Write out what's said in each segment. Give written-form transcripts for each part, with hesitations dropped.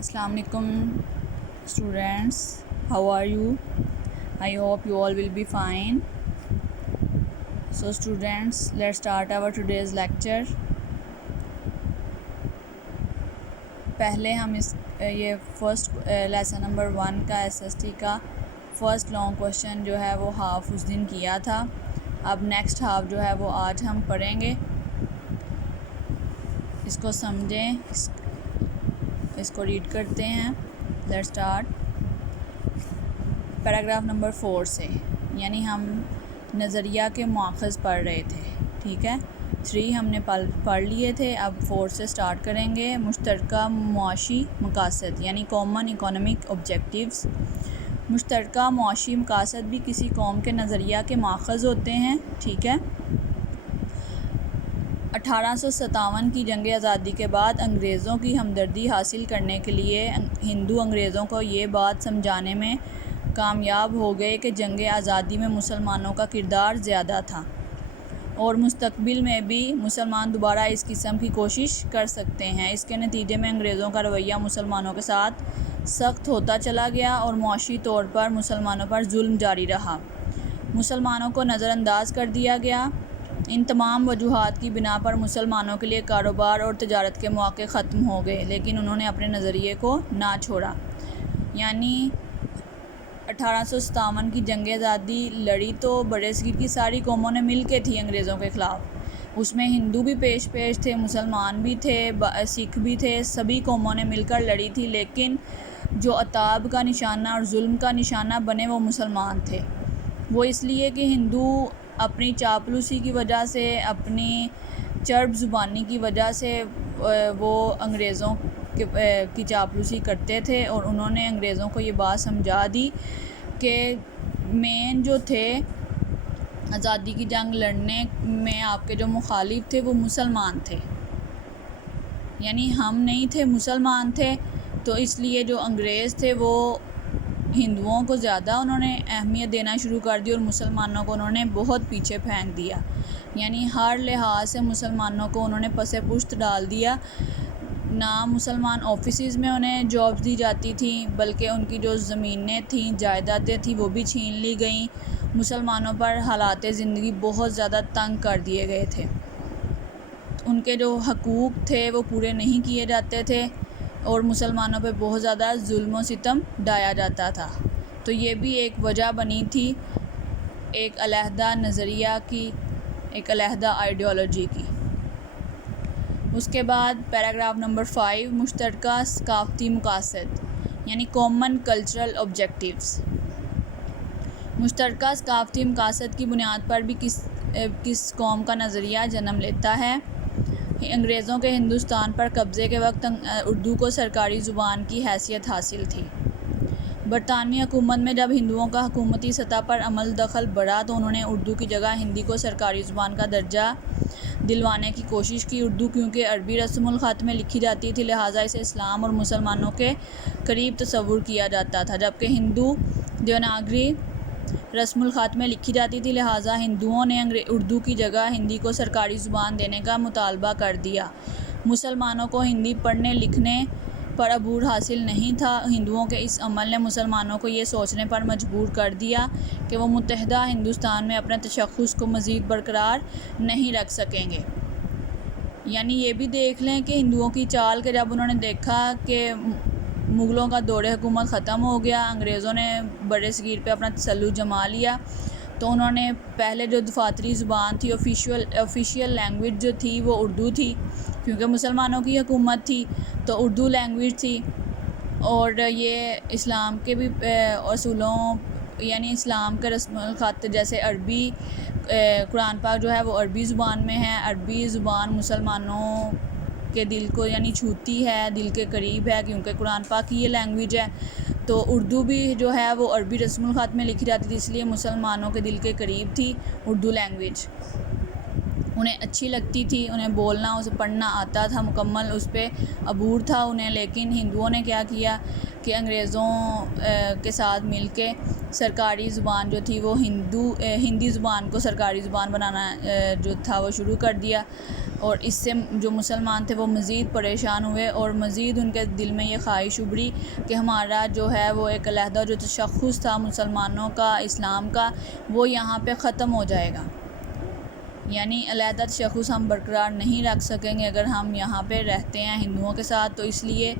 Assalamu alaikum students, how are you? I hope you all will be fine. So students, let's start our today's lecture. پہلے ہم یہ first lesson number 1 کا SST کا first long question جو ہے وہ half اس دن کیا تھا. اب نیکسٹ ہاف جو ہے وہ آج ہم پڑھیں گے. اس کو سمجھیں, اس کو ریڈ کرتے ہیں. Let's start. پیراگراف نمبر 4 سے, یعنی ہم نظریہ کے مواخذ پڑھ رہے تھے. ٹھیک ہے, 3 ہم نے پڑھ لیے تھے. اب 4 سے سٹارٹ کریں گے. مشترکہ معاشی مقاصد یعنی کامن اکنامک آبجیکٹیوز. مشترکہ معاشی مقاصد بھی کسی قوم کے نظریہ کے ماخذ ہوتے ہیں. ٹھیک ہے. 1857 کی جنگ آزادی کے بعد انگریزوں کی ہمدردی حاصل کرنے کے لیے ہندو انگریزوں کو یہ بات سمجھانے میں کامیاب ہو گئے کہ جنگ آزادی میں مسلمانوں کا کردار زیادہ تھا اور مستقبل میں بھی مسلمان دوبارہ اس قسم کی کوشش کر سکتے ہیں. اس کے نتیجے میں انگریزوں کا رویہ مسلمانوں کے ساتھ سخت ہوتا چلا گیا اور معاشی طور پر مسلمانوں پر ظلم جاری رہا. مسلمانوں کو نظر انداز کر دیا گیا. ان تمام وجوہات کی بنا پر مسلمانوں کے لیے کاروبار اور تجارت کے مواقع ختم ہو گئے, لیکن انہوں نے اپنے نظریے کو نہ چھوڑا. یعنی 1857 کی جنگ آزادی لڑی تو بر صغیر کی ساری قوموں نے مل کے تھی انگریزوں کے خلاف. اس میں ہندو بھی پیش تھے, مسلمان بھی تھے, سکھ بھی تھے, سبھی قوموں نے مل کر لڑی تھی. لیکن جو عتاب کا نشانہ اور ظلم کا نشانہ بنے وہ مسلمان تھے. وہ اس لیے کہ ہندو اپنی چاپلوسی کی وجہ سے, اپنی چرب زبانی کی وجہ سے وہ انگریزوں کی چاپلوسی کرتے تھے, اور انہوں نے انگریزوں کو یہ بات سمجھا دی کہ مین جو تھے آزادی کی جنگ لڑنے میں آپ کے جو مخالف تھے وہ مسلمان تھے, یعنی ہم نہیں تھے, مسلمان تھے. تو اس لیے جو انگریز تھے وہ ہندوؤں کو زیادہ انہوں نے اہمیت دینا شروع کر دی اور مسلمانوں کو انہوں نے بہت پیچھے پھینک دیا. یعنی ہر لحاظ سے مسلمانوں کو انہوں نے پس پشت ڈال دیا. نہ مسلمان آفیسز میں انہیں جابز دی جاتی تھیں, بلکہ ان کی جو زمینیں تھیں, جائیدادیں تھیں, وہ بھی چھین لی گئیں. مسلمانوں پر حالات زندگی بہت زیادہ تنگ کر دیے گئے تھے. ان کے جو حقوق تھے وہ پورے نہیں کیے جاتے تھے اور مسلمانوں پہ بہت زیادہ ظلم و ستم ڈھایا جاتا تھا. تو یہ بھی ایک وجہ بنی تھی ایک علیحدہ نظریہ کی, ایک علیحدہ آئیڈیالوجی کی. اس کے بعد پیراگراف نمبر 5, مشترکہ ثقافتی مقاصد یعنی کامن کلچرل آبجیکٹیوز. مشترکہ ثقافتی مقاصد کی بنیاد پر بھی کس قوم کا نظریہ جنم لیتا ہے. انگریزوں کے ہندوستان پر قبضے کے وقت اردو کو سرکاری زبان کی حیثیت حاصل تھی. برطانوی حکومت میں جب ہندوؤں کا حکومتی سطح پر عمل دخل بڑھا تو انہوں نے اردو کی جگہ ہندی کو سرکاری زبان کا درجہ دلوانے کی کوشش کی. اردو کیونکہ عربی رسم الخط میں لکھی جاتی تھی, لہٰذا اسے اسلام اور مسلمانوں کے قریب تصور کیا جاتا تھا, جبکہ ہندو دیوناگری رسم الخط میں لکھی جاتی تھی. لہٰذا ہندوؤں نے اردو کی جگہ ہندی کو سرکاری زبان دینے کا مطالبہ کر دیا. مسلمانوں کو ہندی پڑھنے لکھنے پر عبور حاصل نہیں تھا. ہندوؤں کے اس عمل نے مسلمانوں کو یہ سوچنے پر مجبور کر دیا کہ وہ متحدہ ہندوستان میں اپنے تشخص کو مزید برقرار نہیں رکھ سکیں گے. یعنی یہ بھی دیکھ لیں کہ ہندوؤں کی چال کہ جب انہوں نے دیکھا کہ مغلوں کا دور حکومت ختم ہو گیا, انگریزوں نے بر صغیر پہ اپنا تسلط جما لیا, تو انہوں نے پہلے جو دفاتری زبان تھی, آفیشیل لینگویج جو تھی وہ اردو تھی, کیونکہ مسلمانوں کی حکومت تھی تو اردو لینگویج تھی. اور یہ اسلام کے بھی اصولوں یعنی اسلام کے رسم الخط جیسے عربی, قرآن پاک جو ہے وہ عربی زبان میں ہے. عربی زبان مسلمانوں کے دل کو یعنی چھوتی ہے, دل کے قریب ہے, کیونکہ قرآن پاک کی یہ لینگویج ہے. تو اردو بھی جو ہے وہ عربی رسم الخط میں لکھی جاتی تھی, اس لیے مسلمانوں کے دل کے قریب تھی اردو لینگویج. انہیں اچھی لگتی تھی, انہیں بولنا اسے پڑھنا آتا تھا, مکمل اس پہ عبور تھا انہیں. لیکن ہندوؤں نے کیا کیا کہ انگریزوں کے ساتھ مل کے سرکاری زبان جو تھی وہ ہندی زبان کو سرکاری زبان بنانا جو تھا وہ شروع کر دیا. اور اس سے جو مسلمان تھے وہ مزید پریشان ہوئے اور مزید ان کے دل میں یہ خواہش ابھری کہ ہمارا جو ہے وہ ایک علیحدہ جو تشخص تھا مسلمانوں کا، اسلام کا، وہ یہاں پہ ختم ہو جائے گا، یعنی علیحدہ تشخص ہم برقرار نہیں رکھ سکیں گے اگر ہم یہاں پہ رہتے ہیں ہندوؤں کے ساتھ۔ تو اس لیے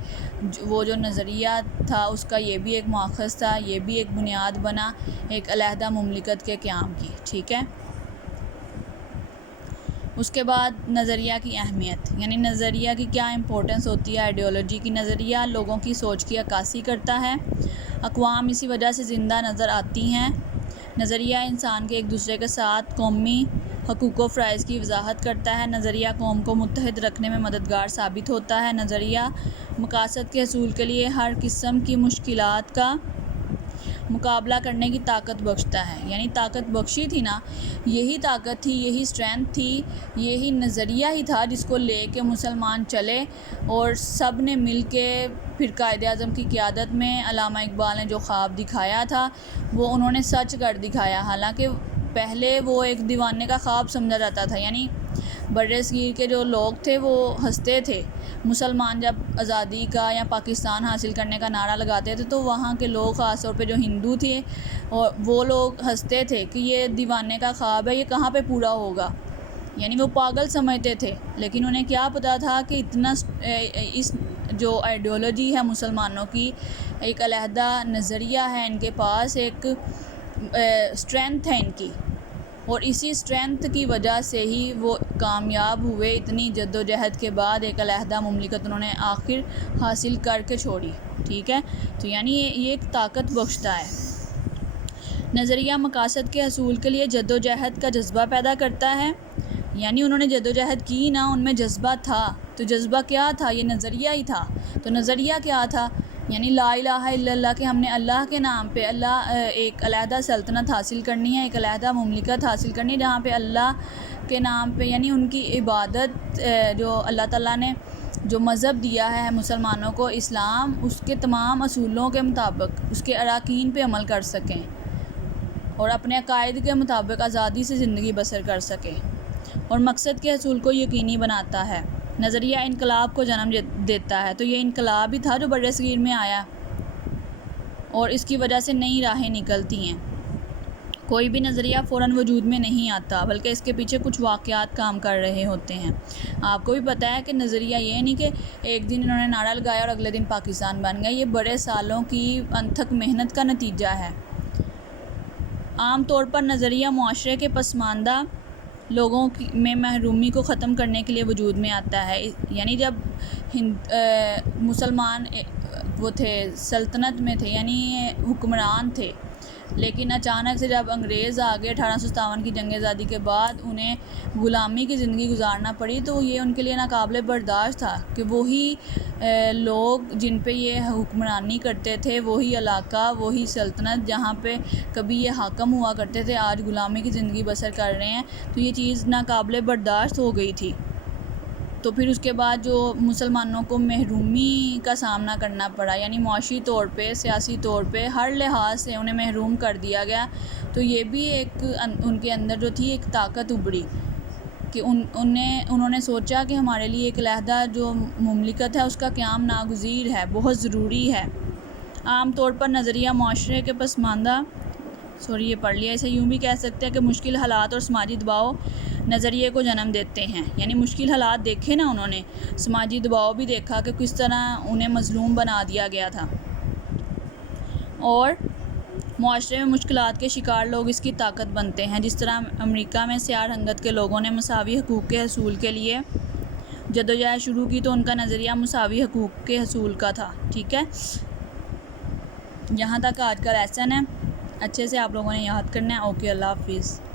وہ جو نظریہ تھا اس کا یہ بھی ایک ماخذ تھا، یہ بھی ایک بنیاد بنا ایک علیحدہ مملکت کے قیام کی، ٹھیک ہے۔ اس کے بعد نظریہ کی اہمیت، یعنی نظریہ کی کیا امپورٹنس ہوتی ہے آئیڈیالوجی کی۔ نظریہ لوگوں کی سوچ کی عکاسی کرتا ہے، اقوام اسی وجہ سے زندہ نظر آتی ہیں۔ نظریہ انسان کے ایک دوسرے کے ساتھ قومی حقوق و فرائض کی وضاحت کرتا ہے۔ نظریہ قوم کو متحد رکھنے میں مددگار ثابت ہوتا ہے۔ نظریہ مقاصد کے حصول کے لیے ہر قسم کی مشکلات کا مقابلہ کرنے کی طاقت بخشتا ہے، یعنی طاقت بخشی تھی نا، یہی طاقت تھی، یہی اسٹرینتھ تھی، یہی نظریہ ہی تھا جس کو لے کے مسلمان چلے اور سب نے مل کے پھر قائد اعظم کی قیادت میں علامہ اقبال نے جو خواب دکھایا تھا وہ انہوں نے سچ کر دکھایا۔ حالانکہ پہلے وہ ایک دیوانے کا خواب سمجھا جاتا تھا، یعنی برِ صغیر کے جو لوگ تھے وہ ہنستے تھے۔ مسلمان جب آزادی کا یا پاکستان حاصل کرنے کا نعرہ لگاتے تھے تو وہاں کے لوگ، خاص طور پہ جو ہندو تھے، اور وہ لوگ ہنستے تھے کہ یہ دیوانے کا خواب ہے، یہ کہاں پہ پورا ہوگا، یعنی وہ پاگل سمجھتے تھے۔ لیکن انہیں کیا پتہ تھا کہ اتنا اس جو آئیڈیالوجی ہے مسلمانوں کی، ایک علیحدہ نظریہ ہے ان کے پاس، ایک اسٹرینتھ ہے ان کی، اور اسی اسٹرینتھ کی وجہ سے ہی وہ کامیاب ہوئے۔ اتنی جد و جہد کے بعد ایک علیحدہ مملکت انہوں نے آخر حاصل کر کے چھوڑی، ٹھیک ہے۔ تو یعنی یہ ایک طاقت بخشتا ہے۔ نظریہ مقاصد کے حصول کے لیے جد و جہد کا جذبہ پیدا کرتا ہے، یعنی انہوں نے جد و جہد کی نا، ان میں جذبہ تھا۔ تو جذبہ کیا تھا؟ یہ نظریہ ہی تھا۔ تو نظریہ کیا تھا؟ یعنی لا الہ الا اللہ، کہ ہم نے اللہ کے نام پہ ایک علیحدہ سلطنت حاصل کرنی ہے، ایک علیحدہ مملکت حاصل کرنی ہے جہاں پہ اللہ کے نام پہ، یعنی ان کی عبادت، جو اللہ تعالیٰ نے جو مذہب دیا ہے مسلمانوں کو، اسلام، اس کے تمام اصولوں کے مطابق اس کے اراکین پہ عمل کر سکیں اور اپنے عقائد کے مطابق آزادی سے زندگی بسر کر سکیں، اور مقصد کے حصول کو یقینی بناتا ہے۔ نظریہ انقلاب کو جنم دیتا ہے۔ تو یہ انقلاب ہی تھا جو برِ صغیر میں آیا، اور اس کی وجہ سے نئی راہیں نکلتی ہیں۔ کوئی بھی نظریہ فوراً وجود میں نہیں آتا، بلکہ اس کے پیچھے کچھ واقعات کام کر رہے ہوتے ہیں۔ آپ کو بھی پتہ ہے کہ نظریہ یہ نہیں کہ ایک دن انہوں نے نعرہ لگایا اور اگلے دن پاکستان بن گیا، یہ بڑے سالوں کی انتھک محنت کا نتیجہ ہے۔ عام طور پر نظریہ معاشرے کے پسماندہ لوگوں میں محرومی کو ختم کرنے کے لیے وجود میں آتا ہے، یعنی جب مسلمان وہ تھے، سلطنت میں تھے، یعنی حکمران تھے، لیکن اچانک سے جب انگریز آ گئے 1857 کی جنگ آزادی کے بعد، انہیں غلامی کی زندگی گزارنا پڑی، تو یہ ان کے لیے ناقابل برداشت تھا کہ وہی لوگ جن پہ یہ حکمرانی کرتے تھے، وہی علاقہ، وہی سلطنت جہاں پہ کبھی یہ حاکم ہوا کرتے تھے، آج غلامی کی زندگی بسر کر رہے ہیں۔ تو یہ چیز ناقابل برداشت ہو گئی تھی۔ تو پھر اس کے بعد جو مسلمانوں کو محرومی کا سامنا کرنا پڑا، یعنی معاشی طور پہ، سیاسی طور پہ، ہر لحاظ سے انہیں محروم کر دیا گیا، تو یہ بھی ایک ان کے اندر جو تھی ایک طاقت ابھری کہ انہوں نے سوچا کہ ہمارے لیے ایک علیحدہ جو مملکت ہے اس کا قیام ناگزیر ہے، بہت ضروری ہے۔ عام طور پر نظریہ معاشرے کے پسماندہ یہ پڑھ لیا، اسے یوں بھی کہہ سکتے ہیں کہ مشکل حالات اور سماجی دباؤ نظریے کو جنم دیتے ہیں، یعنی مشکل حالات دیکھے نا انہوں نے، سماجی دباؤ بھی دیکھا کہ کس طرح انہیں مظلوم بنا دیا گیا تھا، اور معاشرے میں مشکلات کے شکار لوگ اس کی طاقت بنتے ہیں۔ جس طرح امریکہ میں سیاہ رنگت کے لوگوں نے مساوی حقوق کے حصول کے لیے جدوجہد شروع کی، تو ان کا نظریہ مساوی حقوق کے حصول کا تھا، ٹھیک ہے۔ یہاں تک آج کا لیسن ہے، اچھے سے آپ لوگوں نے یاد کرنا ہے۔ اوکے، اللہ حافظ۔